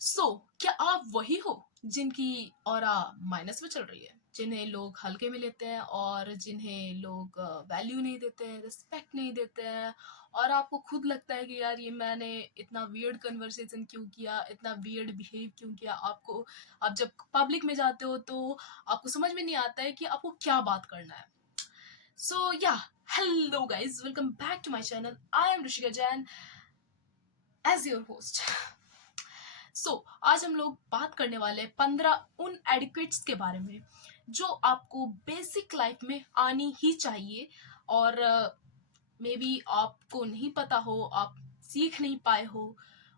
क्या आप वही हो जिनकी ऑरा माइनस में चल रही है, जिन्हें लोग हल्के में लेते हैं और जिन्हें लोग वैल्यू नहीं देते हैं, रिस्पेक्ट नहीं देते हैं, और आपको खुद लगता है कि यार ये मैंने इतना वियर्ड कन्वर्सेशन क्यों किया, इतना वियर्ड बिहेव क्यों किया। आपको आप जब पब्लिक में जाते हो तो आपको समझ में नहीं आता है कि आपको क्या बात करना है। So yeah hello guys, welcome back to my channel. I am Rishika Jain as your host. आज हम लोग बात करने वाले हैं 15 उन एडिक्वेट्स के बारे में जो आपको बेसिक लाइफ में आनी ही चाहिए, और मे बी आपको नहीं पता हो, आप सीख नहीं पाए हो,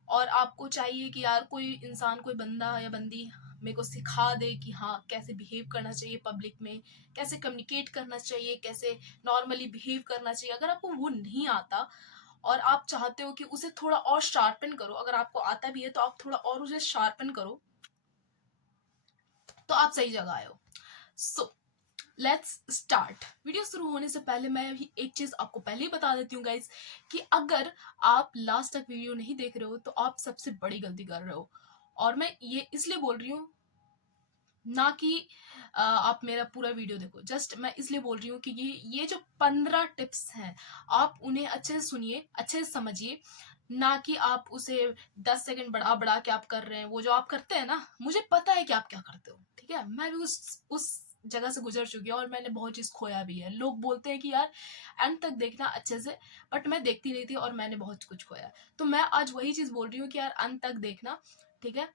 और आपको चाहिए कि यार कोई इंसान, कोई बंदा या बंदी मेरे को सिखा दे कि हाँ कैसे बिहेव करना चाहिए पब्लिक में, कैसे कम्युनिकेट करना चाहिए, कैसे नॉर्मली बिहेव करना चाहिए। अगर आपको वो नहीं आता और आप चाहते हो कि उसे थोड़ा और शार्पन करो, अगर आपको आता भी है तो आप थोड़ा और उसे शार्पन करो, तो आप सही जगह आए हो। So let's start. वीडियो शुरू होने से पहले मैं अभी एक चीज आपको पहले ही बता देती हूँ गाइज, कि अगर आप लास्ट तक वीडियो नहीं देख रहे हो तो आप सबसे बड़ी गलती कर रहे हो। और मैं ये इसलिए बोल रही हूँ, ना कि आप मेरा पूरा वीडियो देखो, जस्ट मैं इसलिए बोल रही हूँ कि ये जो 15 टिप्स हैं, आप उन्हें अच्छे से सुनिए, अच्छे से समझिए, ना कि आप उसे 10 सेकंड बढ़ा बढ़ा के आप कर रहे हैं। वो जो आप करते हैं ना, मुझे पता है कि आप क्या करते हो, ठीक है। मैं भी उस जगह से गुजर चुकी हूँ और मैंने बहुत चीज खोया भी है। लोग बोलते हैं कि यार एंड तक देखना अच्छे से, बट मैं देखती नहीं थी और मैंने बहुत कुछ खोया। तो मैं आज वही चीज बोल रही हूँ कि यार अंत तक देखना, ठीक है,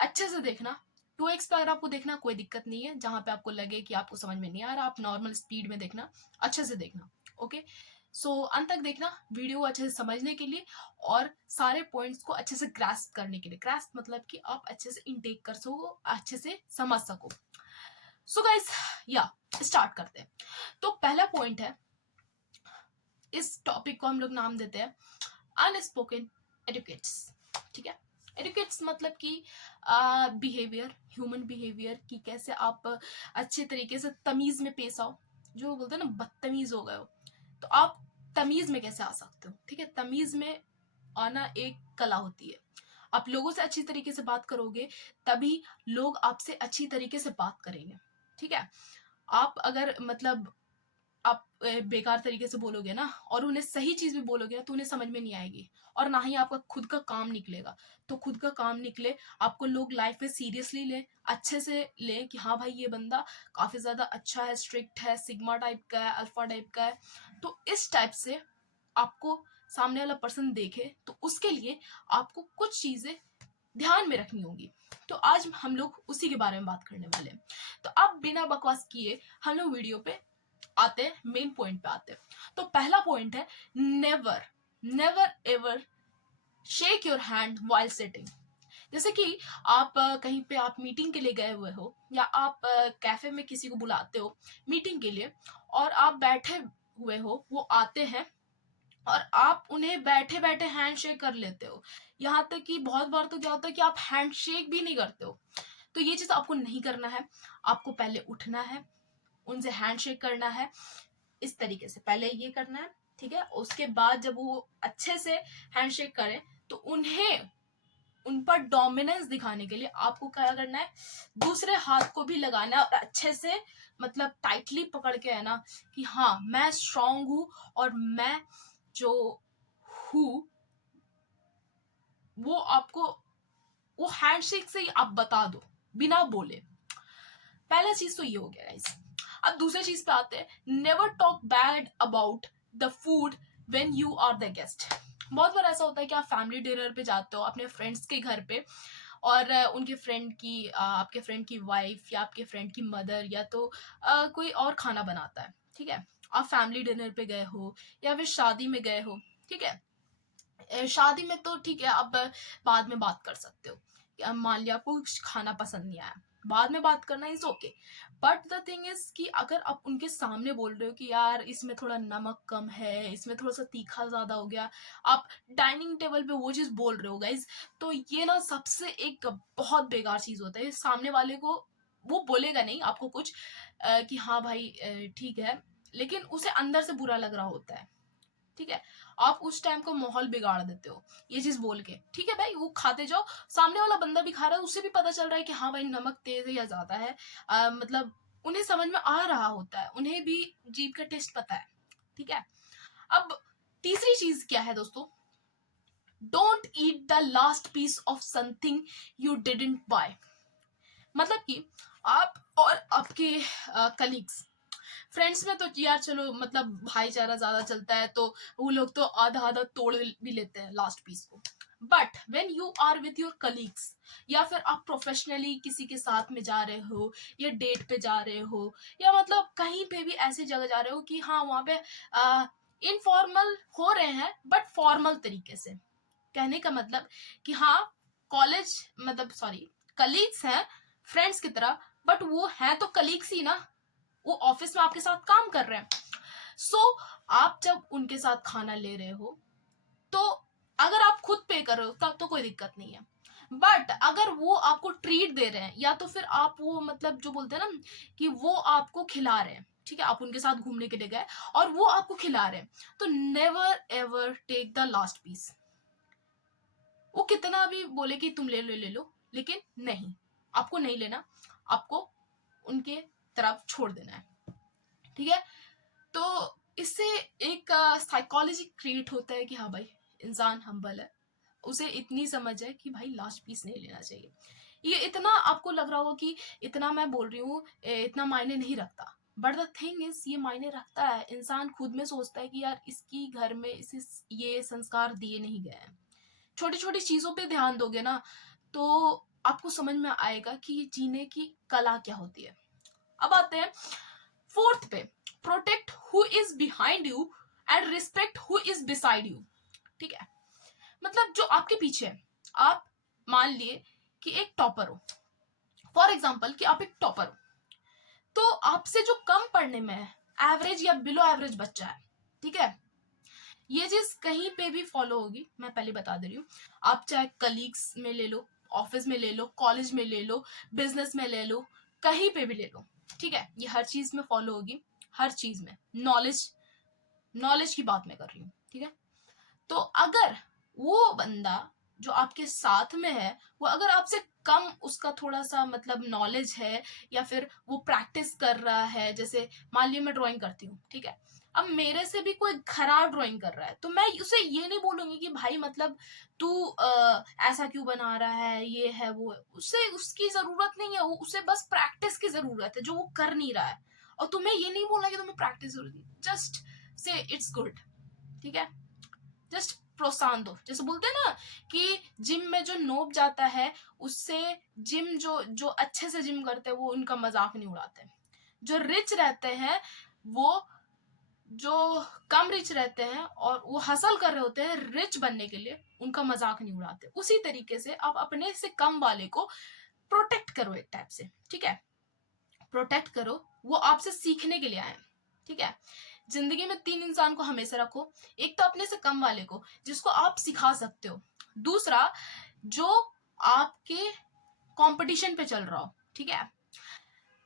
अच्छे से देखना। 2x पे अगर आपको देखना कोई दिक्कत नहीं है, जहां पे आपको लगे कि आपको समझ में नहीं आ रहा, आप नॉर्मल स्पीड में देखना, अच्छे से देखना। ओके, अंत तक देखना वीडियो अच्छे से समझने के लिए और सारे पॉइंट्स को अच्छे से ग्रास्प करने के लिए। ग्रास्प मतलब कि आप अच्छे से इनटेक कर सको, अच्छे से समझ सको। गाइस, या स्टार्ट करते हैं। तो पहला पॉइंट है, इस टॉपिक को हम लोग नाम देते हैं अनस्पोकन एटिकेट्स, ठीक है। एटिकेट्स मतलब कि बिहेवियर, ह्यूमन बिहेवियर, कि कैसे आप अच्छे तरीके से तमीज में पेश आओ। जो बोलते हैं ना बदतमीज हो गए हो, तो आप तमीज में कैसे आ सकते हो, ठीक है। तमीज में आना एक कला होती है। आप लोगों से अच्छी तरीके से बात करोगे तभी लोग आपसे अच्छी तरीके से बात करेंगे, ठीक है। आप अगर मतलब आप बेकार तरीके से बोलोगे ना और उन्हें सही चीज भी बोलोगे ना, तो उन्हें समझ में नहीं आएगी और ना ही आपका खुद का काम निकलेगा। तो खुद का काम निकले, आपको लोग लाइफ में सीरियसली लें, अच्छे से लें कि हाँ भाई ये बंदा काफी ज्यादा अच्छा है, स्ट्रिक्ट है, सिग्मा टाइप का है, अल्फा टाइप का है। तो इस टाइप से आपको सामने वाला पर्सन देखे, तो उसके लिए आपको कुछ चीजें ध्यान में रखनी होगी। तो आज हम लोग उसी के बारे में बात करने वाले हैं। तो अब बिना बकवास किए हम लोग वीडियो पे आते हैं, मेन पॉइंट पे आते हैं। तो पहला पॉइंट है, never never ever shake your hand while sitting. जैसे कि आप कहीं पे आप मीटिंग के लिए गए हुए हो, या आप कैफे में किसी को बुलाते हो मीटिंग के लिए, और आप बैठे हुए हो, वो आते हैं और आप उन्हें बैठे बैठे हैंड शेक कर लेते हो। यहाँ तक कि बहुत बार तो क्या होता है कि आप हैंड शेक भी नहीं करते हो। तो ये चीज आपको नहीं करना है। आपको पहले उठना है, उनसे हैंडशेक करना है, इस तरीके से पहले ये करना है, ठीक है। उसके बाद जब वो अच्छे से हैंडशेक करें तो उन्हें उन पर डोमिनेंस दिखाने के लिए आपको क्या करना है, दूसरे हाथ को भी लगाना है और अच्छे से मतलब टाइटली पकड़ के, है ना, कि हाँ मैं स्ट्रांग हूं और मैं जो हूं वो आपको वो हैंडशेक से ही आप बता दो, बिना बोले। पहला चीज तो ये हो गया गाइस। अब दूसरी चीज पे आते हैं, never talk bad about the food when you are the guest. बहुत बार ऐसा होता है कि आप फैमिली डिनर पे जाते हो अपने फ्रेंड्स के घर पे, और उनके फ्रेंड की आपके फ्रेंड की वाइफ या आपके फ्रेंड की मदर या तो कोई और खाना बनाता है, ठीक है। आप फैमिली डिनर पे गए हो या फिर शादी में गए हो, ठीक है। शादी में तो ठीक है, आप बाद में बात कर सकते हो। मान लिया आपको कुछ खाना पसंद नहीं आया, बाद में बात करना is okay. But the thing is कि अगर आप उनके सामने बोल रहे हो कि यार इसमें थोड़ा नमक कम है, इसमें थोड़ा सा तीखा ज्यादा हो गया, आप डाइनिंग टेबल पे वो चीज बोल रहे हो गाइज, तो ये ना सबसे एक बहुत बेकार चीज होता है। सामने वाले को वो बोलेगा नहीं आपको कुछ कि हाँ भाई ठीक है, लेकिन उसे अंदर से बुरा लग रहा होता है। ठीक है, आप उस टाइम का माहौल बिगाड़ देते हो ये चीज बोल के। ठीक है भाई, वो खाते जाओ, सामने वाला बंदा भी खा रहा है, उसे भी पता चल रहा है कि हाँ भाई नमक तेज है या ज्यादा है, मतलब उन्हें समझ में आ रहा होता है, उन्हें भी जीभ का टेस्ट पता है। ठीक है, अब तीसरी चीज क्या है दोस्तों, don't eat the last piece of something you didn't buy. मतलब कि आप और आपके कलीग्स, फ्रेंड्स में तो यार चलो मतलब भाईचारा ज्यादा चलता है, तो वो लोग तो आधा आधा तोड़ भी लेते हैं लास्ट पीस को। But when you are with your colleagues, या फिर आप प्रोफेशनली किसी के साथ में जा रहे हो, या डेट पे जा रहे हो, या मतलब कहीं पे भी ऐसी जगह जा रहे हो कि हाँ वहां पे इनफॉर्मल हो रहे हैं बट फॉर्मल तरीके से। कहने का मतलब कि हाँ कॉलेज मतलब सॉरी कलीग्स हैं फ्रेंड्स की तरह, बट वो हैं तो कलीग्स ही ना, वो ऑफिस में आपके साथ काम कर रहे हैं। सो आप जब उनके साथ खाना ले रहे हो, तो अगर आप खुद पे कर रहे हो तब तो कोई दिक्कत नहीं है, बट अगर वो आपको ट्रीट दे रहे हैं, या तो फिर आप वो मतलब जो बोलते हैं ना कि वो आपको खिला रहे हैं, ठीक है, आप उनके साथ घूमने के लिए गए और वो आपको खिला रहे हैं, तो never ever take the last piece. वो कितना भी बोले कि तुम ले लो, लेकिन नहीं, आपको नहीं लेना, आपको उनके तरफ छोड़ देना है। ठीक है, तो इससे एक साइकोलॉजी क्रिएट होता है कि हाँ भाई इंसान हम्बल है, उसे इतनी समझ है कि भाई लास्ट पीस नहीं लेना चाहिए। ये इतना आपको लग रहा होगा कि इतना मैं बोल रही हूँ इतना मायने नहीं रखता, बट द थिंग इज ये मायने रखता है। इंसान खुद में सोचता है कि यार इसकी घर में इसे ये संस्कार दिए नहीं गए हैं। छोटी छोटी चीजों पे ध्यान दोगे ना, तो आपको समझ में आएगा कि जीने की कला क्या होती है। अब आते हैं फोर्थ पे, protect who is behind you and respect who is beside you. ठीक है, मतलब जो आपके पीछे है, आप मान लिए कि एक टॉपर हो, फॉर एग्जाम्पल कि आप एक टॉपर हो, तो आपसे जो कम पढ़ने में है, एवरेज या बिलो एवरेज बच्चा है, ठीक है, ये चीज कहीं पे भी फॉलो होगी, मैं पहले बता दे रही हूँ। आप चाहे कलीग्स में ले लो, ऑफिस में ले लो, कॉलेज में ले लो, बिजनेस में ले लो, कहीं पे भी ले लो, ठीक है, ये हर चीज में फॉलो होगी, हर चीज में। नॉलेज, नॉलेज की बात मैं कर रही हूँ, ठीक है। तो अगर वो बंदा जो आपके साथ में है, वो अगर आपसे कम उसका थोड़ा सा मतलब नॉलेज है, या फिर वो प्रैक्टिस कर रहा है, जैसे मान लीजिए मैं ड्राइंग करती हूँ, ठीक है, अब मेरे से भी कोई खराब ड्राइंग कर रहा है, तो मैं उसे ये नहीं बोलूंगी कि भाई मतलब तू ऐसा क्यों बना रहा है, ये है वो है। उसे उसकी जरूरत नहीं है, उसे बस प्रैक्टिस की जरूरत है जो वो कर नहीं रहा है। और तुम्हें ये नहीं बोलना कि तुम्हें प्रैक्टिस जरूरत नहीं, जस्ट से इट्स गुड, ठीक है, जस्ट प्रोत्साहन दो। जैसे बोलते हैं ना कि जिम में जो नोब जाता है, उससे जिम जो जो अच्छे से जिम करते हैं वो उनका मजाक नहीं उड़ाते। जो रिच रहते हैं, वो जो कम रिच रहते हैं और वो हसल कर रहे होते हैं रिच बनने के लिए, उनका मजाक नहीं उड़ाते। उसी तरीके से आप अपने से कम वाले को प्रोटेक्ट करो एक टाइप से, ठीक है, प्रोटेक्ट करो, वो आपसे सीखने के लिए आए, ठीक है। जिंदगी में तीन इंसान को हमेशा रखो, एक तो अपने से कम वाले को जिसको आप सिखा सकते हो, दूसरा जो आपके कंपटीशन पे चल रहा हो, ठीक है।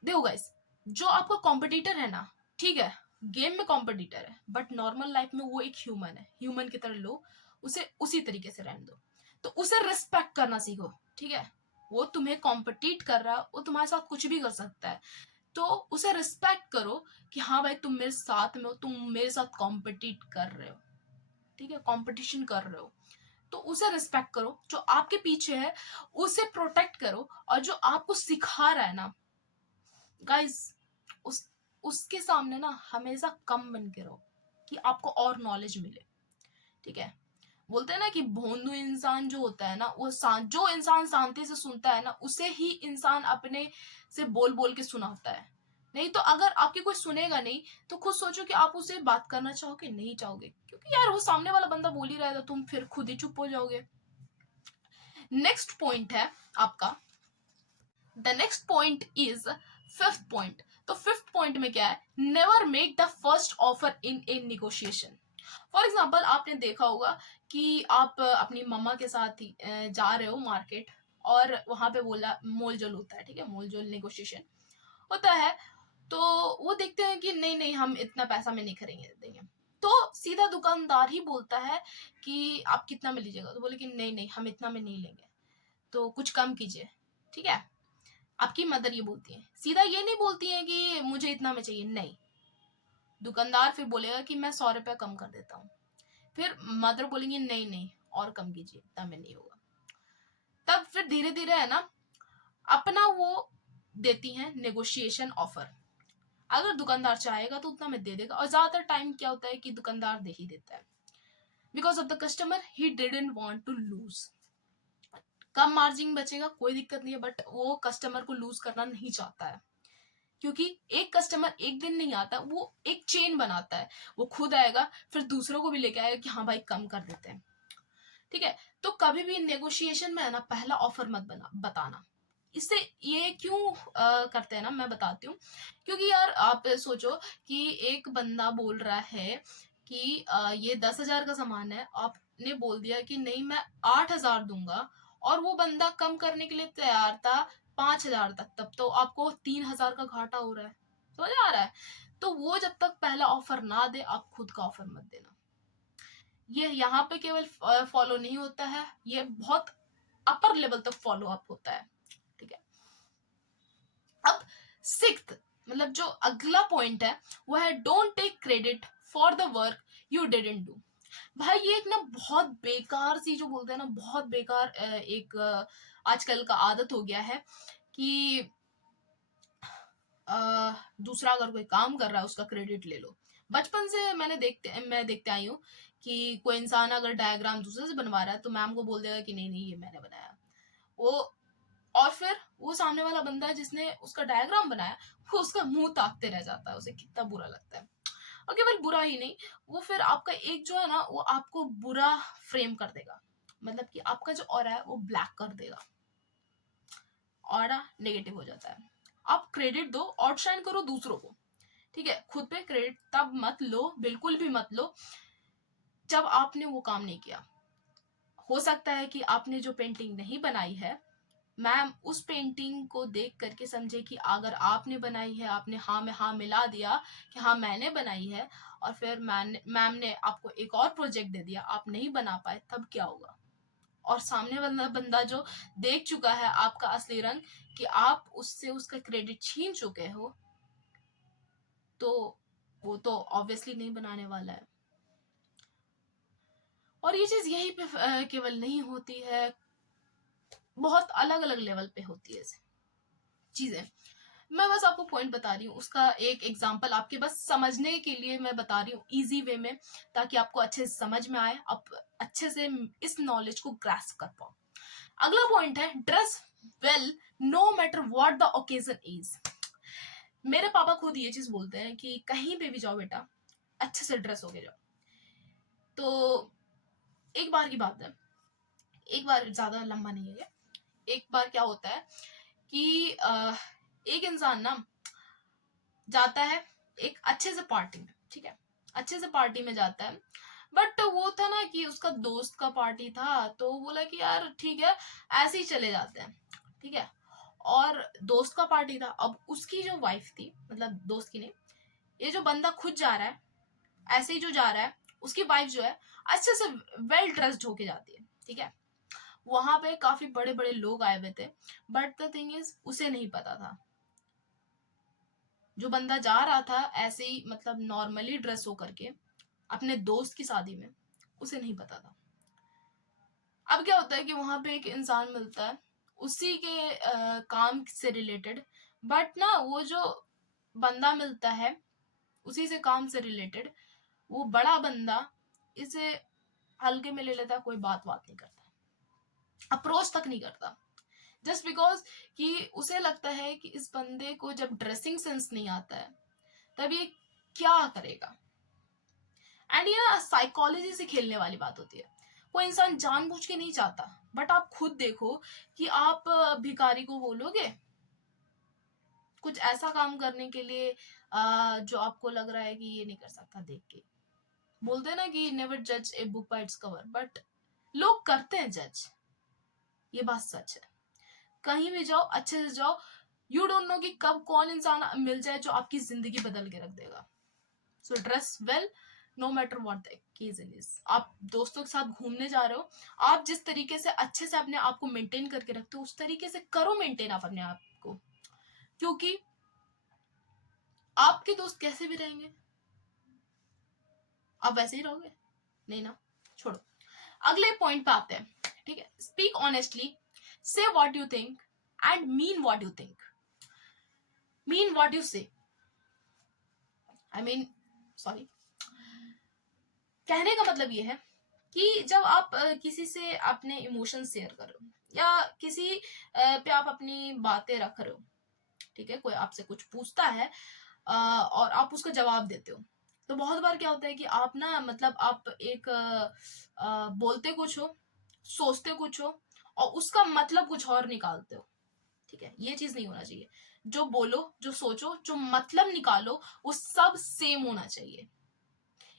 देखो गाइस, जो आपका कॉम्पिटिटर है ना, ठीक है, गेम में कॉम्पिटिटर है, बट नॉर्मल लाइफ में वो एक ह्यूमन है, ह्यूमन की तरह लो उसे, उसी तरीके से रहने दो। तो उसे रिस्पेक्ट करना सीखो, ठीक है। वो तुम्हें कॉम्पिटिट कर रहा है, वो तुम्हारे साथ कुछ भी कर सकता है, तो उसे रिस्पेक्ट करो कि हाँ भाई तुम मेरे साथ में हो, तुम मेरे साथ कॉम्पिटिट कर रहे हो, ठीक है, कंपटीशन कर रहे हो, तो उसे रिस्पेक्ट करो। जो आपके पीछे है उसे प्रोटेक्ट करो, और जो आपको सिखा रहा है ना गाइस, उस उसके सामने ना हमेशा कम बन के रहो कि आपको और नॉलेज मिले, ठीक है। बोलते हैं ना कि भोंदू इंसान जो होता है ना, वो जो इंसान शांति से सुनता है ना, उसे ही इंसान अपने से बोल बोल के सुनाता है। नहीं तो अगर आपकी कोई सुनेगा नहीं, तो खुद सोचो कि आप उसे बात करना चाहोगे, नहीं चाहोगे, क्योंकि यार वो सामने वाला बंदा बोल ही रहा है, तो तुम फिर खुद ही चुप हो जाओगे। नेक्स्ट पॉइंट है आपका, the next point is fifth point. तो फिफ्थ पॉइंट में क्या है, never make the first offer in A negotiation. For example आपने देखा होगा कि आप अपनी मम्मा के साथ जा रहे हो मार्केट, और वहां पे बोला मोल जोल होता है, ठीक है, मोल जोल नेगोशिएशन होता है, तो वो देखते हैं कि नहीं नहीं हम इतना पैसा में नहीं खरीदेंगे देंगे, तो सीधा दुकानदार ही बोलता है कि आप कितना में लीजिएगा, तो बोले कि नहीं नहीं हम इतना में नहीं लेंगे, तो कुछ कम कीजिए, ठीक है। आपकी मदर ये बोलती है, सीधा ये नहीं बोलती है कि मुझे इतना में चाहिए, नहीं। दुकानदार फिर बोलेगा कि मैं 100 रुपया कम कर देता हूँ, फिर मदर बोलेंगे नहीं नहीं और कम कीजिए, इतना में नहीं होगा। तब फिर धीरे धीरे है ना अपना वो देती हैं नेगोशिएशन ऑफर। अगर दुकानदार चाहेगा तो उतना में दे देगा, और ज्यादातर टाइम क्या होता है कि दुकानदार दे ही देता है, because of the customer he didn't want to lose. कम मार्जिन बचेगा कोई दिक्कत नहीं है, बट वो कस्टमर को लूज करना नहीं चाहता है, क्योंकि एक कस्टमर एक दिन नहीं आता, वो एक चेन बनाता है। वो खुद आएगा फिर दूसरों को भी लेके आएगा कि हाँ भाई कम कर देते हैं, ठीक है। तो कभी भी नेगोशिएशन में है ना पहला ऑफर मत बताना। इससे ये क्यों करते हैं ना, मैं बताती हूँ। क्योंकि यार आप सोचो कि एक बंदा बोल रहा है कि ये 10,000 का सामान है, आपने बोल दिया कि नहीं मैं 8,000 दूंगा, और वो बंदा कम करने के लिए तैयार था 5,000 तक, तब तो आपको 3,000 का घाटा हो रहा है, समझ आ रहा है। तो वो जब तक पहला ऑफर ना दे, आप खुद का ऑफर मत देना। ये यहाँ पे केवल फॉलो नहीं होता है, ये बहुत अपर लेवल तक फॉलो अप होता है, ठीक है। अब सिक्स्थ मतलब जो अगला पॉइंट है वो है don't take credit for the work you didn't do. भाई ये एक ना बहुत बेकार सी जो बोलते हैं ना, बहुत बेकार एक आजकल का आदत हो गया है कि दूसरा अगर कोई काम कर रहा है उसका क्रेडिट ले लो। बचपन से मैं देखते आई हूँ कि कोई इंसान अगर डायग्राम दूसरे से बनवा रहा है तो मैम को बोल देगा कि नहीं नहीं ये मैंने बनाया वो, और फिर वो सामने वाला बंदा जिसने उसका डायग्राम बनाया वो उसका मुंह ताकते रह जाता है, उसे कितना बुरा लगता है। और केवल बुरा ही नहीं, वो फिर आपका एक जो है ना वो आपको बुरा फ्रेम कर देगा, मतलब कि आपका जो ऑरा है वो ब्लैक कर देगा, ऑरा नेगेटिव हो जाता है। आप क्रेडिट दो, आउटशाइन करो दूसरों को, ठीक है। खुद पे क्रेडिट तब मत लो, बिल्कुल भी मत लो जब आपने वो काम नहीं किया। हो सकता है कि आपने जो पेंटिंग नहीं बनाई है, मैम उस पेंटिंग को देख करके समझे कि अगर आपने बनाई है, आपने हाँ में हाँ मिला दिया कि हाँ मैंने बनाई है, और फिर मैम ने आपको एक और प्रोजेक्ट दे दिया, आप नहीं बना पाए, तब क्या होगा। और सामने वाला बंदा जो देख चुका है आपका असली रंग कि आप उससे उसका क्रेडिट छीन चुके हो, तो वो तो ऑब्वियसली नहीं बनाने वाला है। और ये चीज यहीं पे केवल नहीं होती है, बहुत अलग अलग लेवल पे होती है चीजें। मैं बस आपको पॉइंट बता रही हूँ, उसका एक एग्जांपल आपके बस समझने के लिए मैं बता रही हूँ इजी वे में, ताकि आपको अच्छे से समझ में आए, आप अच्छे से इस नॉलेज को ग्रास्प कर पाओ। अगला पॉइंट है dress well no matter what the occasion is. मेरे पापा खुद ये चीज बोलते हैं कि कहीं पे भी जाओ बेटा अच्छे से ड्रेस होके जाओ। तो एक बार की बात है, एक बार ज्यादा लंबा नहीं है, एक बार क्या होता है कि एक इंसान ना जाता है एक अच्छे से पार्टी में, ठीक है, अच्छे से पार्टी में जाता है, बट वो था ना कि उसका दोस्त का पार्टी था, तो बोला कि यार ठीक है ऐसे ही चले जाते हैं, ठीक है। और दोस्त का पार्टी था, अब उसकी जो वाइफ थी, मतलब दोस्त की नहीं, ये जो बंदा खुद जा रहा है ऐसे ही जो जा रहा है, उसकी वाइफ जो है अच्छे से वेल ड्रेस्ड होके जाती है, ठीक है। वहां पे काफी बड़े बड़े लोग आए हुए थे, बट द थिंग इज उसे नहीं पता था, जो बंदा जा रहा था ऐसे ही मतलब नॉर्मली ड्रेस होकर के अपने दोस्त की शादी में, उसे नहीं पता था। अब क्या होता है कि वहां पे एक इंसान मिलता है उसी के काम से रिलेटेड, बट ना वो जो बंदा मिलता है उसी से काम से रिलेटेड, वो बड़ा बंदा इसे हल्के में ले लेता है, कोई बात बात नहीं करता, अप्रोच तक नहीं करता, जस्ट बिकॉज कि उसे लगता है कि इस बंदे को जब ड्रेसिंग सेंस नहीं आता है तब ये क्या करेगा। एंड ये ना साइकोलॉजी से खेलने वाली बात होती है, कोई इंसान जानबूझ के नहीं चाहता, बट आप खुद देखो कि आप भिखारी को बोलोगे कुछ ऐसा काम करने के लिए जो आपको लग रहा है कि ये नहीं कर सकता, देख के बोलते हैं ना कि नेवर जज a book by its cover, but लोग करते हैं जज, ये बात सच है। कहीं भी जाओ अच्छे से जाओ, यू डोंट नो कि कब कौन इंसान मिल जाए जो आपकी जिंदगी बदल के रख देगा। So dress well, no matter what the occasion is. आप दोस्तों के साथ घूमने जा रहे हो, आप जिस तरीके से अच्छे से अपने आप को मेंटेन करके रखते हो उस तरीके से करो मेंटेन आप अपने आप को, क्योंकि आपके दोस्त कैसे भी रहेंगे आप वैसे ही रहोगे नहीं ना। छोड़ो, अगले पॉइंट पे आते हैं। ठीक है, स्पीक ऑनेस्टली, से what you think and mean what you think. Mean what you से, आई मीन सॉरी, कहने का मतलब ये है कि जब आप किसी से अपने इमोशन शेयर कर रहे हो या किसी पे आप अपनी बातें रख रहे हो, ठीक है, कोई आपसे कुछ पूछता है और आप उसका जवाब देते हो, तो बहुत बार क्या होता है कि आप ना मतलब आप एक बोलते कुछ हो, सोचते कुछ हो और उसका मतलब कुछ और निकालते हो। ठीक है, ये चीज नहीं होना चाहिए। जो बोलो, जो सोचो, जो मतलब निकालो, वो सब सेम होना चाहिए।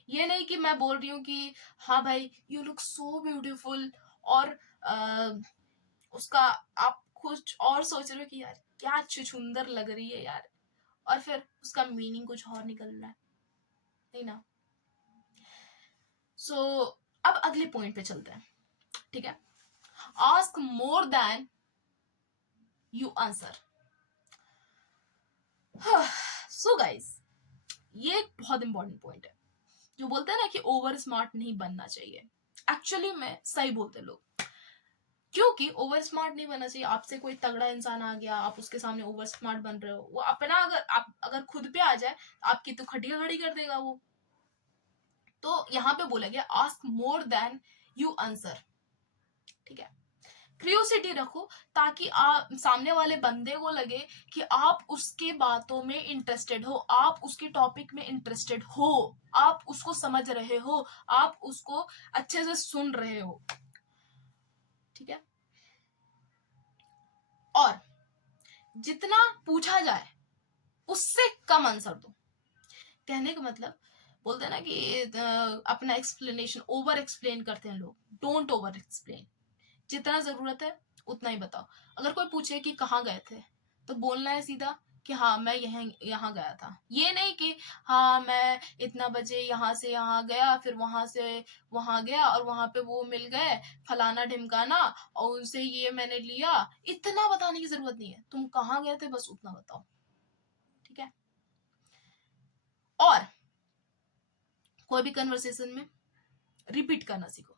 ये नहीं कि मैं बोल रही हूँ कि हाँ भाई यू लुक सो ब्यूटीफुल और आ, उसका आप कुछ और सोच रहे हो कि यार क्या सुंदर लग रही है यार, और फिर उसका मीनिंग कुछ और निकल रहा है, नहीं ना। सो अब अगले पॉइंट पे चलते हैं। ठीक है, ask more than you answer. So guys, ये एक बहुत इंपॉर्टेंट पॉइंट है। जो बोलते हैं ना कि ओवर स्मार्ट नहीं बनना चाहिए, एक्चुअली में सही बोलते लोग, क्योंकि ओवर स्मार्ट नहीं बनना चाहिए। आपसे कोई तगड़ा इंसान आ गया, आप उसके सामने ओवर स्मार्ट बन रहे हो, वो अपना अगर आप अगर खुद पे आ जाए आपकी तो खटिया खड़ी कर देगा वो। तो यहाँ पे बोला गया ask more than you answer. ठीक है, क्यूरियोसिटी रखो ताकि आप सामने वाले बंदे को लगे कि आप उसके बातों में इंटरेस्टेड हो, आप उसके टॉपिक में इंटरेस्टेड हो, आप उसको समझ रहे हो, आप उसको अच्छे से सुन रहे हो। ठीक है, और जितना पूछा जाए उससे कम आंसर दो। कहने का मतलब बोलते हैं ना कि अपना एक्सप्लेनेशन ओवर एक्सप्लेन करते हैं लोग, डोंट ओवर एक्सप्लेन। जितना जरूरत है उतना ही बताओ। अगर कोई पूछे कि कहाँ गए थे तो बोलना है सीधा कि हाँ मैं यहाँ गया था। ये नहीं कि हाँ मैं इतना बजे यहाँ से यहाँ गया, फिर वहां से वहां गया और वहां पे वो मिल गए फलाना ढिमकाना और उनसे ये मैंने लिया। इतना बताने की जरूरत नहीं है, तुम कहाँ गए थे बस उतना बताओ। ठीक है, और कोई भी कन्वर्सेशन में रिपीट करना सीखो।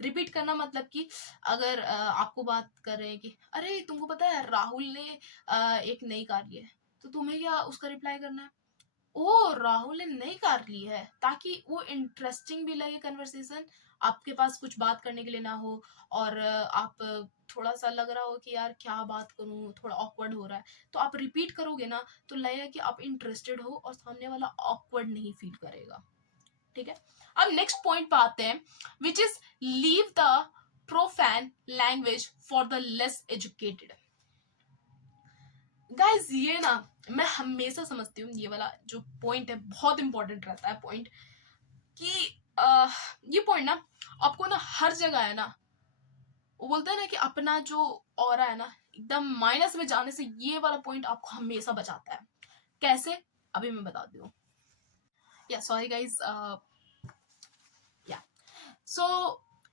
रिपीट करना मतलब कि अगर आपको बात कर रहे हैं कि अरे तुमको पता है राहुल ने एक नई कार ली है, तो तुम्हें क्या उसका रिप्लाई करना है, ओ राहुल ने नई कार ली है, ताकि वो इंटरेस्टिंग भी लगे कन्वर्सेशन, आपके पास कुछ बात करने के लिए ना हो और आप थोड़ा सा लग रहा हो कि यार क्या बात करूं, थोड़ा ऑकवर्ड हो रहा है, तो आप रिपीट करोगे ना तो लगेगा कि आप इंटरेस्टेड हो और सामने वाला ऑकवर्ड नहीं फील करेगा। ठीक है, अब नेक्स्ट पॉइंट पे आते हैं, which is leave the profane language for the less educated. Guys ये ना मैं हमेशा समझती हूँ ये वाला जो पॉइंट है बहुत इंपॉर्टेंट रहता है पॉइंट, कि ये पॉइंट ना आपको ना हर जगह है ना, वो बोलते हैं ना कि अपना जो ऑरा है ना एकदम माइनस में जाने से ये वाला पॉइंट आपको हमेशा बचाता है। कैसे, अभी मैं बताती हूँ। या सॉरी गाइस, या सो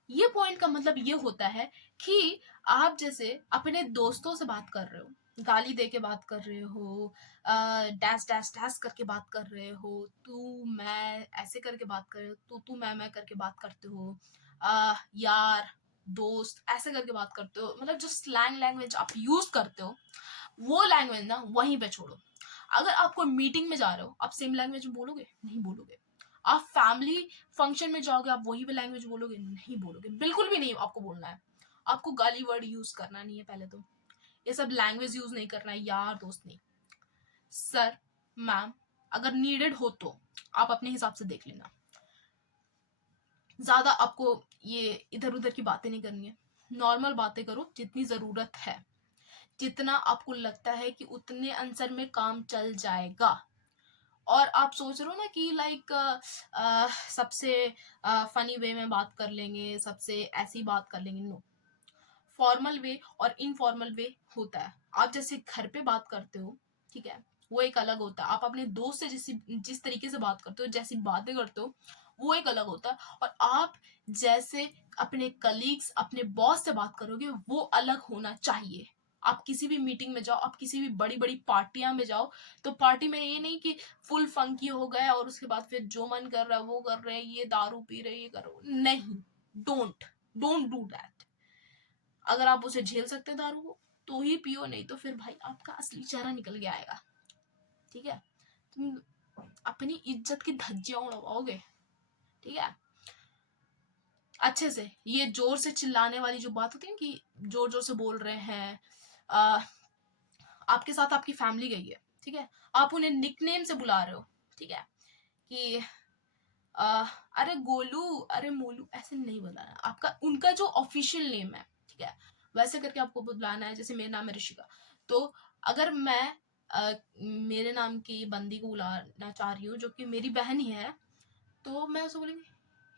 ये पॉइंट का मतलब ये होता है कि आप जैसे अपने दोस्तों से बात कर रहे हो, गाली दे के बात कर रहे हो, डैश डैश डैश करके बात कर रहे हो, तू मैं ऐसे करके बात कर रहे हो, तू मैं करके बात करते हो, यार दोस्त ऐसे करके बात करते हो, मतलब जो स्लैंग लैंग्वेज आप यूज करते हो वो लैंग्वेज ना वहीं पे छोड़ो। अगर आप कोई मीटिंग में जा रहे हो आप सेम लैंग्वेज में बोलोगे, नहीं बोलोगे। आप फैमिली फंक्शन में जाओगे आप वही भी लैंग्वेज बोलोगे, नहीं बोलोगे, बिल्कुल भी नहीं आपको बोलना है। आपको गाली वर्ड यूज करना नहीं है, पहले तो ये सब लैंग्वेज यूज नहीं करना है, यार दोस्त नहीं। सर मैम अगर नीडेड हो तो आप अपने हिसाब से देख लेना, ज्यादा आपको ये इधर उधर की बातें नहीं करनी है, नॉर्मल बातें करो जितनी जरूरत है, जितना आपको लगता है कि उतने आंसर में काम चल जाएगा। और आप सोच रहे हो ना कि लाइक सबसे फनी वे में बात कर लेंगे, सबसे ऐसी बात कर लेंगे, नो। फॉर्मल वे और इनफॉर्मल वे होता है। आप जैसे घर पे बात करते हो, ठीक है, वो एक अलग होता है। आप अपने दोस्त से जिस तरीके से बात करते हो, जैसी बातें करते हो, वो एक अलग होता है। और आप जैसे अपने कलीग्स, अपने बॉस से बात करोगे, वो अलग होना चाहिए। आप किसी भी मीटिंग में जाओ, आप किसी भी बड़ी बड़ी पार्टियां में जाओ, तो पार्टी में ये नहीं कि फुल फंकी हो गए और उसके बाद फिर जो मन कर रहा है वो कर रहे हैं, ये दारू पी रहे, ये करो नहीं। Don't don't do that. अगर आप उसे झेल सकते हैं दारू को तो ही पियो, नहीं तो फिर भाई आपका असली चेहरा निकल के आएगा। ठीक है, तुम अपनी इज्जत की धज्जियां उड़वाओगे। ठीक है, अच्छे से। ये जोर से चिल्लाने वाली जो बात होती है कि जोर जोर से बोल रहे हैं, आ, आपके साथ आपकी फैमिली गई है, ठीक है, आप उन्हें निकनेम से बुला रहे हो, ठीक है, कि आ, अरे गोलू, अरे मोलू, ऐसे नहीं बुलाना। आपका उनका जो ऑफिशियल नेम है, ठीक है, वैसे करके आपको बुलाना है। जैसे मेरा नाम है ऋषिका, तो अगर मैं मेरे नाम की बंदी को बुलाना चाह रही हूँ जो कि मेरी बहन ही है, तो मैं उसे बोलूंगी,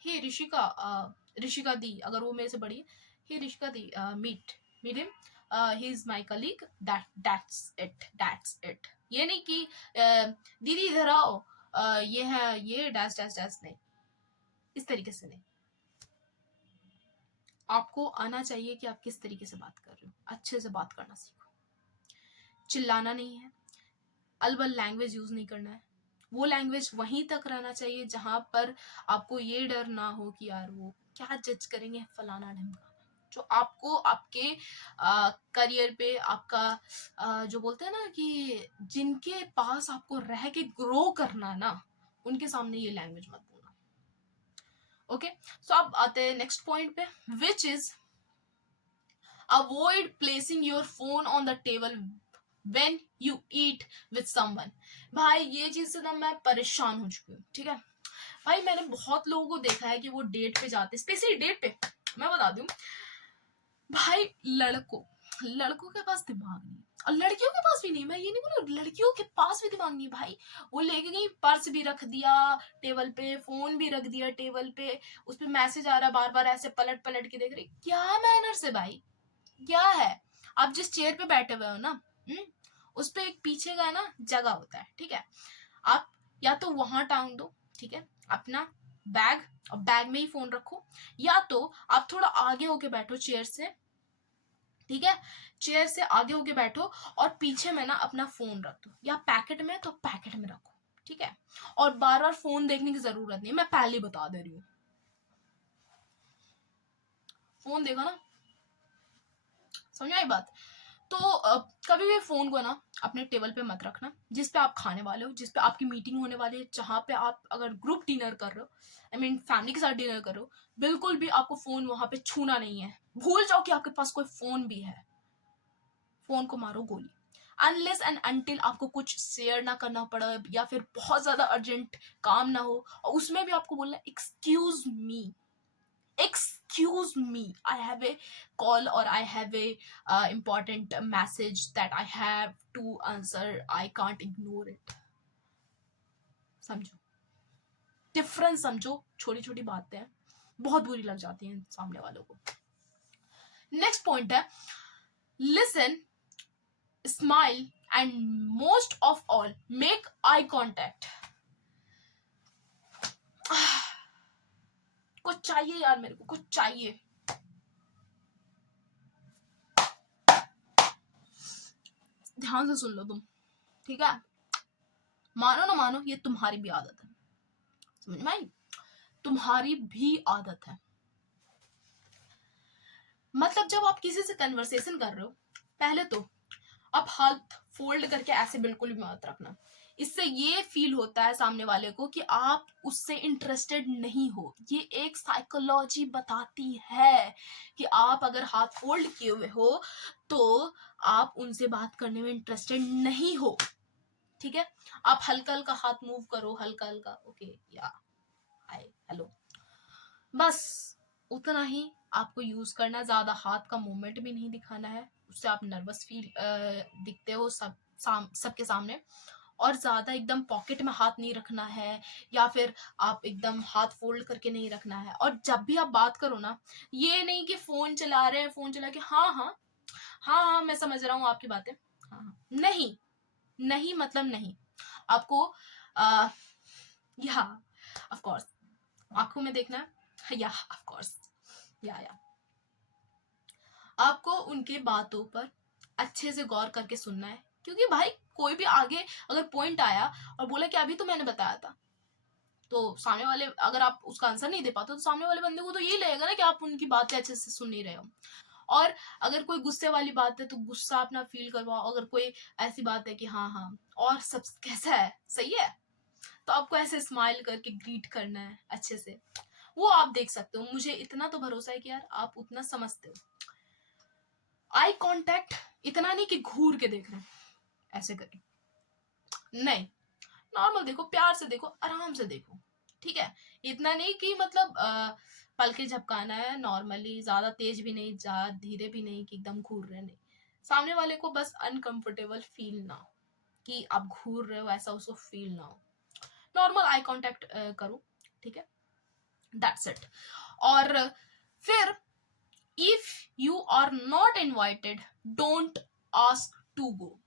हे ऋषिका, ऋषिका दी, अगर वो मेरे से बड़ी है, हे ऋषिका दी, meet meet him, he is my colleague, that's it. ये नहीं कि दीदी इधर आओ, ये है ये डैश डैश डैश, नहीं, इस तरीके से नहीं। आपको आना चाहिए कि आप किस तरीके से बात कर रहे हो, अच्छे से बात करना सीखो। चिल्लाना नहीं है, अलबल लैंग्वेज यूज नहीं करना है। वो लैंग्वेज वहीं तक रहना चाहिए जहां पर आपको ये डर ना हो कि यार वो क्या जज करेंगे, फलाना ढिमका। जो आपको आपके करियर पे, आपका जो बोलते हैं ना कि जिनके पास आपको रह के ग्रो करना है ना, उनके सामने ये लैंग्वेज मत बोलना। ओके, सो अब आते हैं नेक्स्ट पॉइंट पे, which is avoid placing your phone on the table when you eat with someone। भाई ये चीज से ना मैं परेशान हो चुकी हूँ। ठीक है भाई, मैंने बहुत लोगों को देखा है कि वो डेट पे जाते, स्पेशली डेट पे, मैं बता दूं भाई, लड़कों के पास दिमाग नहीं और लड़कियों के पास भी नहीं। मैं ये नहीं बोल रही लड़कियों के पास भी दिमाग नहीं भाई। वो लेके गई, पर्स भी रख दिया टेबल पे, फोन भी रख दिया टेबल पे, उस पर मैसेज आ रहा, बार बार ऐसे पलट पलट के देख रही। क्या मैनर्स है भाई, क्या है? आप जिस चेयर पे बैठे हुए हो ना, उस पे एक पीछे का ना जगह होता है, ठीक है, आप या तो वहां टांग दो, ठीक है, अपना बैग, और बैग में ही फोन रखो, या तो आप थोड़ा आगे होके बैठो चेयर से, ठीक है, चेयर से आगे होके बैठो और पीछे में ना अपना फोन रख दो, या पैकेट में तो पैकेट में रखो, ठीक है। और बार बार फोन देखने की जरूरत नहीं, मैं पहले बता दे रही हूँ। फोन देखा ना, समझ आई बात? तो कभी भी फोन को ना अपने टेबल पे मत रखना जिस पे आप खाने वाले हो, जिस पे आपकी मीटिंग होने वाली है, जहां पे आप अगर ग्रुप डिनर कर रहे हो, आई मीन फैमिली के साथ डिनर कर रहे हो, बिल्कुल भी आपको फोन वहां पे छूना नहीं है। भूल जाओ कि आपके पास कोई फोन भी है, फोन को मारो गोली। अनलेस एंड अनटिल आपको कुछ शेयर ना करना पड़े, या फिर बहुत ज्यादा अर्जेंट काम ना हो, और उसमें भी आपको बोलना excuse me, excuse me, I have a call or I have a important message that I have to answer, I can't ignore it। समझो, डिफरेंस समझो। छोटी छोटी बातें हैं, बहुत बुरी लग जाती हैं सामने वालों को। नेक्स्ट पॉइंट है, listen, smile and most of all make eye contact. कुछ चाहिए यार, मेरे को कुछ चाहिए। ध्यान से सुन लो तुम, ठीक है, मानो ना मानो ये तुम्हारी भी आदत है, समझ में आई? तुम्हारी भी आदत है। मतलब जब आप किसी से कन्वर्सेशन कर रहे हो, पहले तो आप हाथ फोल्ड करके ऐसे बिल्कुल भी मत रखना। इससे ये फील होता है सामने वाले को कि आप उससे इंटरेस्टेड नहीं हो। ये एक साइकोलॉजी बताती है कि आप अगर हाथ फोल्ड किए हुए हो तो आप उनसे बात करने में इंटरेस्टेड नहीं हो। ठीक है, आप हल्का हल्का हाथ मूव करो, हल्का हल्का, ओके या हाय हेलो, बस उतना ही आपको यूज करना। ज्यादा हाथ का मूवमेंट भी नहीं दिखाना है, उससे आप नर्वस फील दिखते हो सबके सामने। और ज्यादा एकदम पॉकेट में हाथ नहीं रखना है, या फिर आप एकदम हाथ फोल्ड करके नहीं रखना है। और जब भी आप बात करो ना, ये नहीं कि फोन चला रहे हैं, फोन चला के हाँ हाँ हाँ हाँ मैं समझ रहा हूँ आपकी बातें, हाँ हाँ, नहीं नहीं, मतलब नहीं। आपको या ऑफ कोर्स आंखों में देखना है, या ऑफ कोर्स, या आपको उनके बातों पर अच्छे से गौर करके सुनना है, क्योंकि भाई कोई भी आगे अगर पॉइंट आया और बोला कि अभी तो मैंने बताया था, तो सामने वाले अगर आप उसका आंसर नहीं दे पाते तो सामने वाले बंदे को तो ये लगेगा ना कि आप उनकी बातें अच्छे से सुन नहीं रहे हो। और अगर कोई गुस्से वाली बात है तो गुस्सा अपना फील करवाओ, अगर कोई ऐसी बात है कि हाँ हाँ और सब कैसा है, सही है, तो आपको ऐसे स्माइल करके ग्रीट करना है अच्छे से, वो आप देख सकते हो। मुझे इतना तो भरोसा है कि यार आप उतना समझते हो। आई कांटेक्ट इतना नहीं कि घूर के देख रहे हैं ऐसे करके, नहीं, नॉर्मल देखो, प्यार से देखो, आराम से देखो, ठीक है। इतना नहीं कि मतलब पलके झपकाना है, नॉर्मली, ज्यादा तेज भी नहीं, ज्यादा धीरे भी नहीं कि एकदम घूर रहे, नहीं। सामने वाले को बस अनकंफर्टेबल फील ना हो कि आप घूर रहे हो, ऐसा उसको फील ना हो। नॉर्मल आई कांटेक्ट करो, ठीक है, दैट्स इट। और फिर if you are not invited, don't ask to go.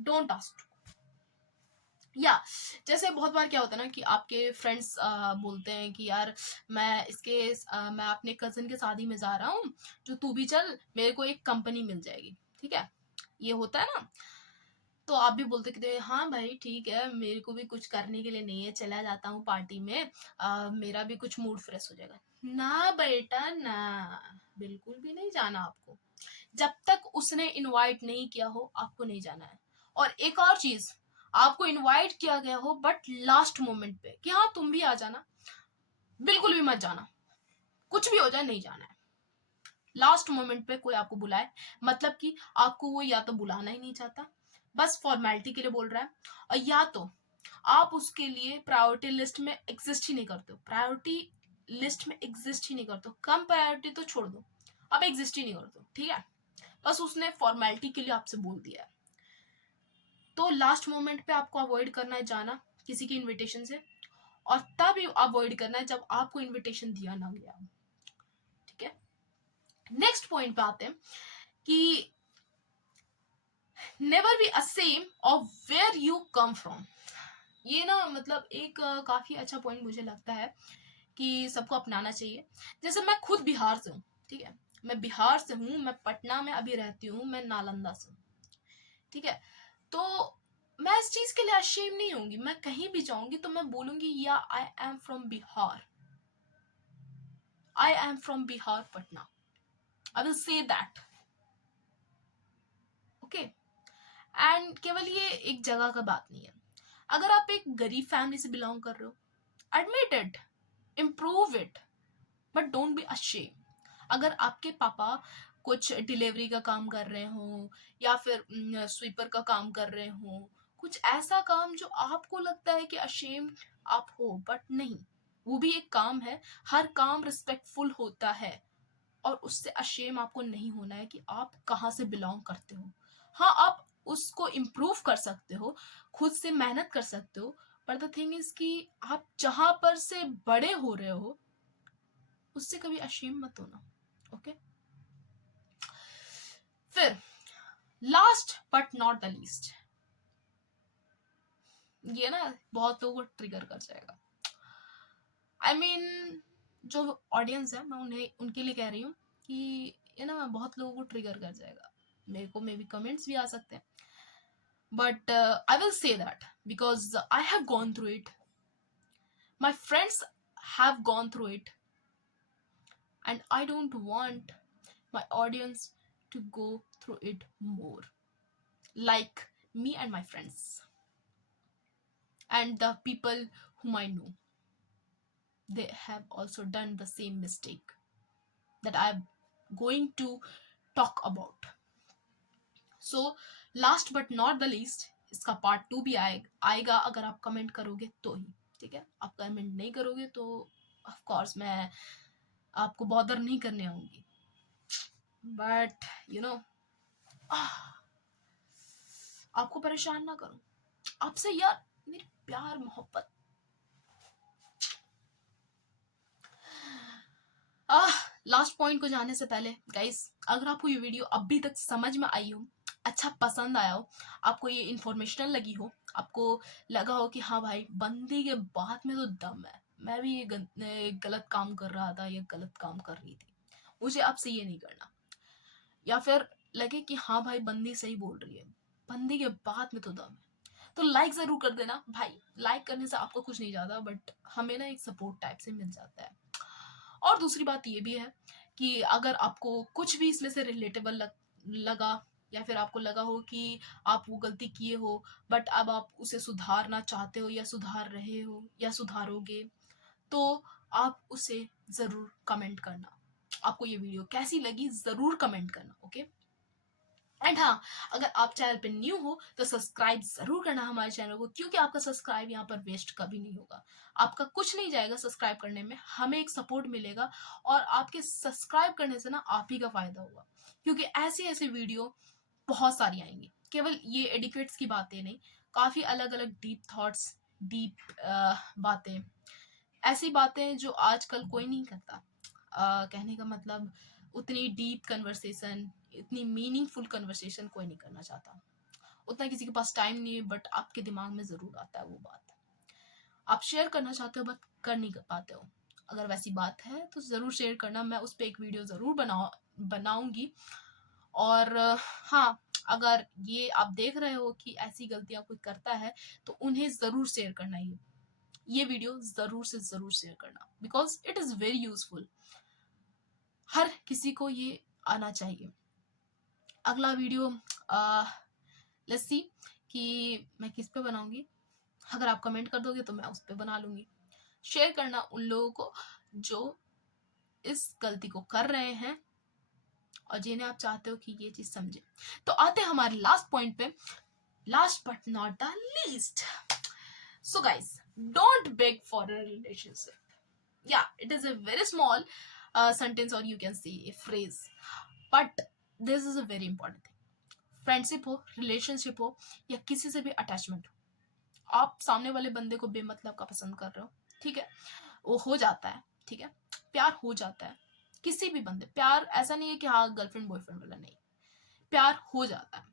Don't ask, या जैसे बहुत बार क्या होता है ना कि आपके फ्रेंड्स बोलते हैं कि यार मैं अपने कजन के शादी में जा रहा हूँ, जो तू भी चल, मेरे को एक कंपनी मिल जाएगी, ठीक है, ये होता है ना। तो आप भी बोलते कि हाँ भाई ठीक है, मेरे को भी कुछ करने के लिए नहीं है, चला जाता हूँ पार्टी में, मेरा भी कुछ मूड फ्रेश हो जाएगा। ना बेटा ना, बिल्कुल भी नहीं जाना आपको। जब तक उसने इनवाइट नहीं किया हो आपको नहीं जाना है। और एक और चीज, आपको इनवाइट किया गया हो बट लास्ट मोमेंट पे कि हाँ तुम भी आ जाना, बिल्कुल भी मत जाना, कुछ भी हो जाए नहीं जाना है। लास्ट मोमेंट पे कोई आपको बुलाए, मतलब कि आपको वो या तो बुलाना ही नहीं चाहता, बस फॉर्मेलिटी के लिए बोल रहा है, और या तो आप उसके लिए प्रायोरिटी लिस्ट में एग्जिस्ट ही नहीं करते हो, प्रायोरिटी लिस्ट में एग्जिस्ट ही नहीं करते हो, कम प्रायोरिटी तो छोड़ दो, आप एग्जिस्ट ही नहीं करते हो, ठीक है, बस उसने फॉर्मेलिटी के लिए आपसे बोल दिया है। तो लास्ट मोमेंट पे आपको अवॉइड करना है जाना किसी की इनविटेशन से, और तब अवॉइड करना है जब आपको इनविटेशन दिया ना गया, ठीक है। नेक्स्ट पॉइंट पे आते हैं कि never be ashamed of where you come from. ये ना मतलब एक काफी अच्छा पॉइंट मुझे लगता है कि सबको अपनाना चाहिए। जैसे मैं खुद बिहार से हूँ, ठीक है, मैं बिहार से हूँ, मैं पटना में अभी रहती हूँ, मैं नालंदा से हूँ, ठीक है। तो मैं इस चीज के लिए अशेम नहीं होंगी, मैं कहीं भी जाऊंगी तो मैं बोलूंगी या I am from Bihar, I am from Bihar Patna, I will say that, okay. And केवल ये एक जगह का बात नहीं है, अगर आप एक गरीब फैमिली से बिलोंग कर रहे हो, admit it, improve it, but don't be ashamed. अगर आपके पापा कुछ डिलीवरी का काम कर रहे हो, या फिर स्वीपर का काम कर रहे हो, कुछ ऐसा काम जो आपको लगता है कि अशेम आप हो, बट नहीं, वो भी एक काम है, हर काम रिस्पेक्टफुल होता है, और उससे अशेम आपको नहीं होना है कि आप कहाँ से बिलोंग करते हो। हाँ, आप उसको इम्प्रूव कर सकते हो, खुद से मेहनत कर सकते हो, पर द थिंग इज कि आप जहां पर से बड़े हो रहे हो उससे कभी अशेम मत होना, ओके। फिर last but not the least, ये ना बहुत लोगों को ट्रिगर कर जाएगा, आई मीन जो ऑडियंस है मैं उन्हें उनके लिए कह रही हूँ कि ये ना बहुत लोगों को ट्रिगर कर जाएगा, मेरे को मे बी कमेंट्स भी आ सकते हैं, but I will say that because I have gone through it, my friends have gone through it, and I don't want my audience to go through it more, like me and my friends and the people whom I know, they have also done the same mistake that I'm going to talk about. So last but not the least, इसका part 2 भी आएगा अगर आप comment करोगे तो ही, ठीक है, आप कमेंट नहीं करोगे तो ऑफ कोर्स मैं आपको बॉदर नहीं करने आऊंगी, बट यू नो आपको परेशान ना करूं, आपसे यार मेरी प्यार मोहब्बत। लास्ट पॉइंट को जाने से पहले गाइस, अगर आपको ये वीडियो अभी तक समझ में आई हो अच्छा पसंद आया हो, आपको ये इन्फॉर्मेशनल लगी हो, आपको लगा हो कि हाँ भाई बंदी के बात में तो दम है, मैं भी ये गलत काम कर रहा था, ये गलत काम कर रही थी, मुझे आपसे ये नहीं करना, या फिर लगे कि हाँ भाई बंदी सही बोल रही है, बंदी के बात में तो दम है, तो लाइक जरूर कर देना भाई। लाइक करने से आपको कुछ नहीं जाता, बट हमें ना एक सपोर्ट टाइप से मिल जाता है। और दूसरी बात ये भी है कि अगर आपको कुछ भी इसमें से रिलेटेबल लगा, या फिर आपको लगा हो कि आप वो गलती किए हो बट अब आप उसे सुधारना चाहते हो या सुधार रहे हो या सुधारोगे, तो आप उसे ज़रूर कमेंट करना। आपको ये वीडियो कैसी लगी ज़रूर कमेंट करना, ओके। एंड हाँ, अगर आप चैनल पे न्यू हो तो सब्सक्राइब जरूर करना हमारे चैनल को, क्योंकि आपका सब्सक्राइब यहाँ पर वेस्ट कभी नहीं होगा। आपका कुछ नहीं जाएगा सब्सक्राइब करने में, हमें एक सपोर्ट मिलेगा, और आपके सब्सक्राइब करने से ना आप ही का फायदा होगा, क्योंकि ऐसी ऐसी वीडियो बहुत सारी आएंगी। केवल ये एडिकेट्स की बातें नहीं, काफ़ी अलग अलग डीप थॉट्स, डीप बातें, ऐसी बातें जो आजकल कोई नहीं करता। कहने का मतलब उतनी डीप कन्वर्सेशन, इतनी मीनिंगफुल कन्वर्सेशन कोई नहीं करना चाहता, उतना किसी के पास टाइम नहीं है, बट आपके दिमाग में ज़रूर आता है वो बात, आप शेयर करना चाहते हो बट कर नहीं पाते हो। अगर वैसी बात है तो ज़रूर शेयर करना, मैं उस पर एक वीडियो ज़रूर बनाऊंगी। और हाँ, अगर ये आप देख रहे हो कि ऐसी गलतियां कोई करता है तो उन्हें ज़रूर शेयर करना, ये वीडियो ज़रूर से ज़रूर शेयर करना, because it is very useful, हर किसी को ये आना चाहिए। अगला वीडियो लेट्स सी कि मैं किस पे बनाऊंगी, अगर आप कमेंट कर दोगे तो मैं उस पर बना लूंगी। शेयर करना उन लोगों को जो इस गलती को कर रहे हैं और जिन्हें आप चाहते हो कि ये चीज समझे। तो आते हैं हमारे लास्ट पॉइंट पे, last but not the least. So guys, don't bag for a relationship. Yeah, it is a very small sentence, or you can say a phrase, but this is a very important thing. Friendship हो, relationship हो, या किसी से भी attachment हो, आप सामने वाले बंदे को बेमतलब का पसंद कर रहे हो, ठीक है, वो हो जाता है, ठीक है, प्यार हो जाता है, किसी भी बंदे, प्यार ऐसा नहीं है कि हाँ गर्लफ्रेंड बॉयफ्रेंड वाला, नहीं, प्यार हो जाता है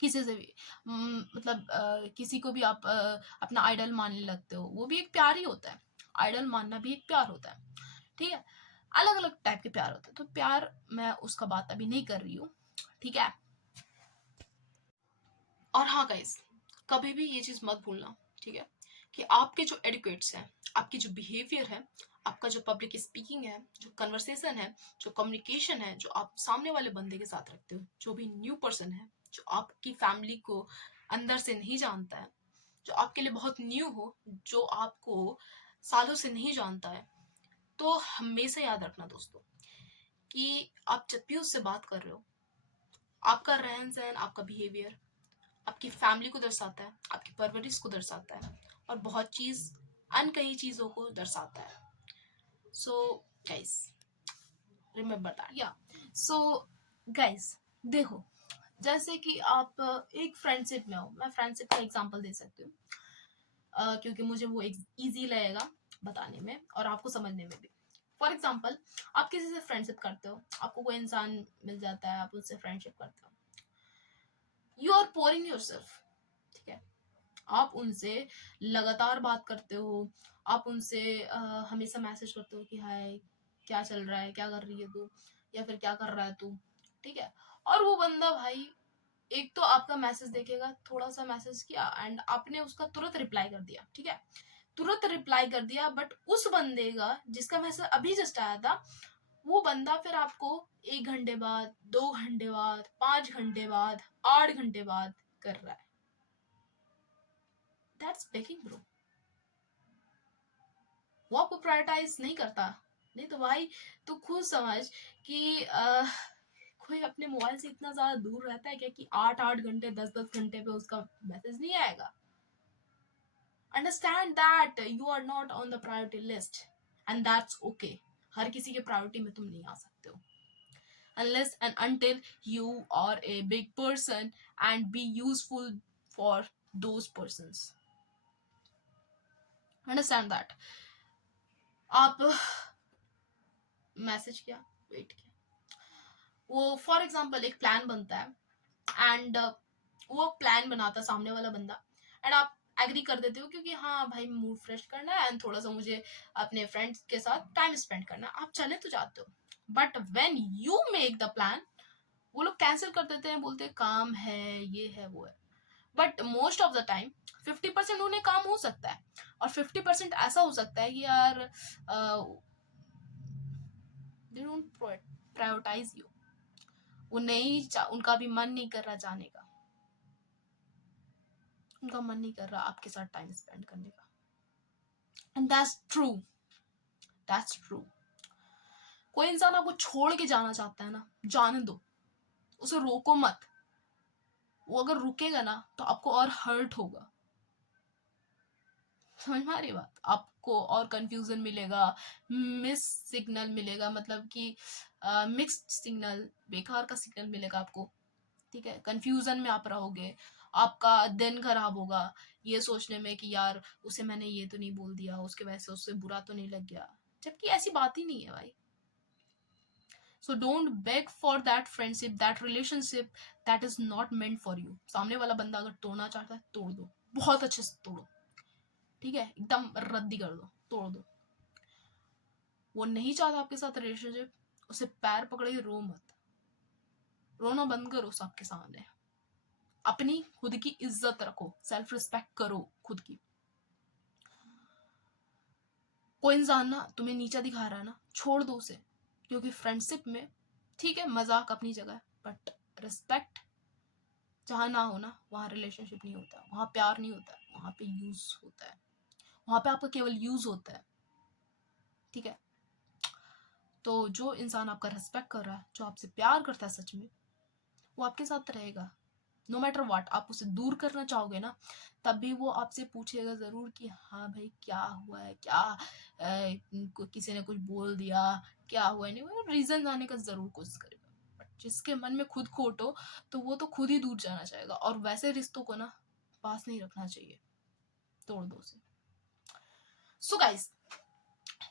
किसी से भी। मतलब किसी को भी आप अपना आइडल मानने लगते हो, वो भी एक प्यार ही होता है, आइडल मानना भी एक प्यार होता है, ठीक है, अलग अलग टाइप के प्यार होते हैं, तो प्यार मैं उसका बात अभी नहीं कर रही हूँ, ठीक है। और हाँ गाइस, कभी भी ये चीज मत भूलना, ठीक है, कि आपके जो एडुकेट्स हैं, आपकी जो बिहेवियर है, आपका जो पब्लिक स्पीकिंग है, जो कन्वर्सेशन है, जो कम्युनिकेशन है, जो आप सामने वाले बंदे के साथ रखते हो, जो भी न्यू पर्सन है, जो आपकी फैमिली को अंदर से नहीं जानता है, जो आपके लिए बहुत न्यू हो, जो आपको सालों से नहीं जानता है, तो हमेशा याद रखना दोस्तों कि आप जब भी उससे बात कर रहे हो, आपका रहन सहन, आपका बिहेवियर आपकी फैमिली को दर्शाता है, आपकी परवरिश को दर्शाता है, और बहुत चीज, अनकही चीजों को दर्शाता है। So guys, remember that. या सो गाइस, देखो, जैसे कि आप एक फ्रेंडशिप में हो, मैं फ्रेंडशिप का एग्जांपल दे सकती हूँ, क्योंकि मुझे वो इजी लगेगा बताने में और आपको समझने में भी। फॉर एग्जाम्पल, आप किसी से फ्रेंडशिप करते हो, आपको कोई इंसान मिल जाता है, आप उससे फ्रेंडशिप करते हो, you are pouring yourself, ठीक है, आप उनसे लगातार बात करते हो, आप उनसे हमेशा मैसेज करते हो कि हाय, क्या चल रहा है, क्या कर रही है तू, या फिर क्या कर रहा है तू, ठीक है, और वो बंदा भाई एक तो आपका मैसेज देखेगा, थोड़ा सा मैसेज किया एंड आपने उसका तुरंत रिप्लाई कर दिया, ठीक है, तुरंत रिप्लाई कर दिया, बट उस बंदे का जिसका मैसेज अभी जस्ट आया था, वो बंदा फिर आपको 1 घंटे बाद, 2 घंटे बाद, 5 घंटे बाद, 8 घंटे बाद कर रहा है। दैट्स बेकिंग ब्रो, वो आपको प्रायोरिटाइज नहीं करता। नहीं तो भाई तू खुद समझ कि कोई अपने मोबाइल से इतना ज्यादा दूर रहता है क्या कि 8 8 घंटे, 10 10 घंटे पे उसका मैसेज नहीं आएगा। Understand that you are not on the priority list, and that's okay. हर किसी के प्रायोरिटी में तुम नहीं आ सकते हो, unless and until you are a big person and be useful for those persons. Understand that. आप मैसेज किया, वेट किया, वो फॉर एग्जाम्पल एक प्लान बनता है, एंड वो प्लान बनाता सामने वाला बंदा, एंड आप एग्री कर देते हो क्योंकि हाँ भाई मूड फ्रेश करना है एंड थोड़ा सा मुझे अपने फ्रेंड्स के साथ टाइम स्पेंड करना है, आप चले तो जाते हो। But when you make the plan, वो लोग कैंसिल कर देते हैं, बोलते हैं काम है, ये है वो है। But most of the time 50% उन्हें काम हो सकता है और 50% ऐसा हो सकता है कि यार दे डोंट प्रायोरिटाइज यू, वो नहीं उनका भी मन नहीं कर रहा जाने का, उनका मन नहीं कर रहा आपके साथ टाइम स्पेंड करने का। And that's true. कोई इंसान आपको छोड़ के जाना चाहता है ना, जाने दो, उसे रोको मत। वो अगर रुकेगा ना तो आपको और हर्ट होगा, समझ में आ रही बात? आपको और कंफ्यूजन मिलेगा, मिस सिग्नल मिलेगा, मतलब कि मिक्स्ड सिग्नल, बेकार का सिग्नल मिलेगा आपको। ठीक है, कंफ्यूजन में आप रहोगे, आपका दिन खराब होगा ये सोचने में कि यार उसे मैंने ये तो नहीं बोल दिया, उसके वजह से उससे बुरा तो नहीं लग गया, जबकि ऐसी बात ही नहीं है भाई। So don't bag for that friendship, that relationship that is not meant for you. सामने वाला बंदा अगर तोड़ना चाहता है तोड़ दो, बहुत अच्छे से तोड़ो, ठीक है, एकदम रद्दी कर दो, तोड़ दो। वो नहीं चाहता आपके साथ रिलेशनशिप, उसे पैर पकड़े रो मत, रोना बंद करो सबके सामने। अपनी खुद की इज्जत रखो, सेल्फ रिस्पेक्ट करो खुद की। कोई इंसान ना तुम्हें नीचा दिखा रहा है ना, छोड़ दो उसे, क्योंकि फ्रेंडशिप में ठीक है मजाक अपनी जगह है, बट रिस्पेक्ट जहाँ ना हो ना वहाँ रिलेशनशिप नहीं होता, वहाँ प्यार नहीं होता, वहाँ पे यूज होता है, वहाँ पे आपका केवल यूज होता है। ठीक है, तो जो इंसान आपका रिस्पेक्ट कर रहा है, जो आपसे प्यार करता है सच में, वो आपके साथ रहेगा नो मैटर व्हाट। आप उसे दूर करना चाहोगे ना, तब भी वो आपसे पूछेगा जरूर कि हाँ भाई क्या हुआ है, क्या किसी ने कुछ बोल दिया, क्या हुआ है, नहीं वो रीजन जानने का जरूर कोशिश करेगा। बट जिसके मन में खुद खोट हो तो वो तो खुद ही दूर जाना चाहेगा, और वैसे रिश्तों को ना पास नहीं रखना चाहिए, तोड़ दो उसे। सो गाइस,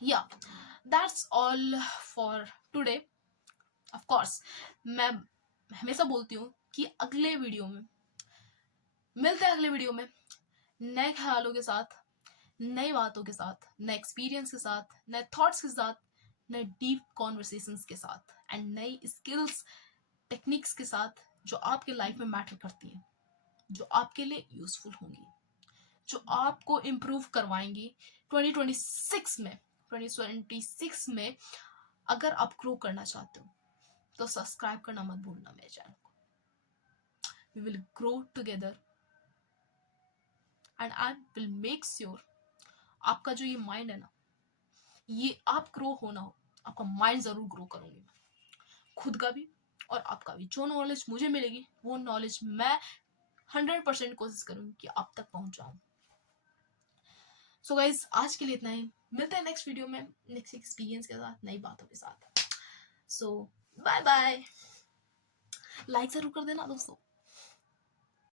या that's all for today. Of course मैं हमेशा बोलती हूँ कि अगले वीडियो में मिलते हैं, अगले वीडियो में नए ख्यालों के साथ, नई बातों के साथ, नए एक्सपीरियंस के साथ, नए थॉट्स के साथ, नए डीप कॉन्वर्सेशंस के साथ एंड नई स्किल्स टेक्निक्स के साथ, जो आपके लाइफ में मैटर करती हैं, जो आपके लिए यूजफुल होंगी, जो आपको इम्प्रूव करवाएंगी 2026 में। 2026 में अगर आप ग्रो करना चाहते हो तो सब्सक्राइब करना मत भूलना मेरे चैनल को। We will grow together and I will make sure आपका जो ये माइंड है ना, ये आप ग्रो होना हो, आपका माइंड जरूर ग्रो करूंगी मैं, खुद का भी और आपका भी। जो नॉलेज मुझे मिलेगी वो नॉलेज मैं 100% कोशिश करूंगी कि आप तक पहुंचाऊं। सो गाइज आज के लिए इतना ही, मिलते हैं नेक्स्ट वीडियो में नेक्स्ट एक्सपीरियंस के साथ, नई बातों के साथ। सो बाय बाय, लाइक जरूर कर देना दोस्तों।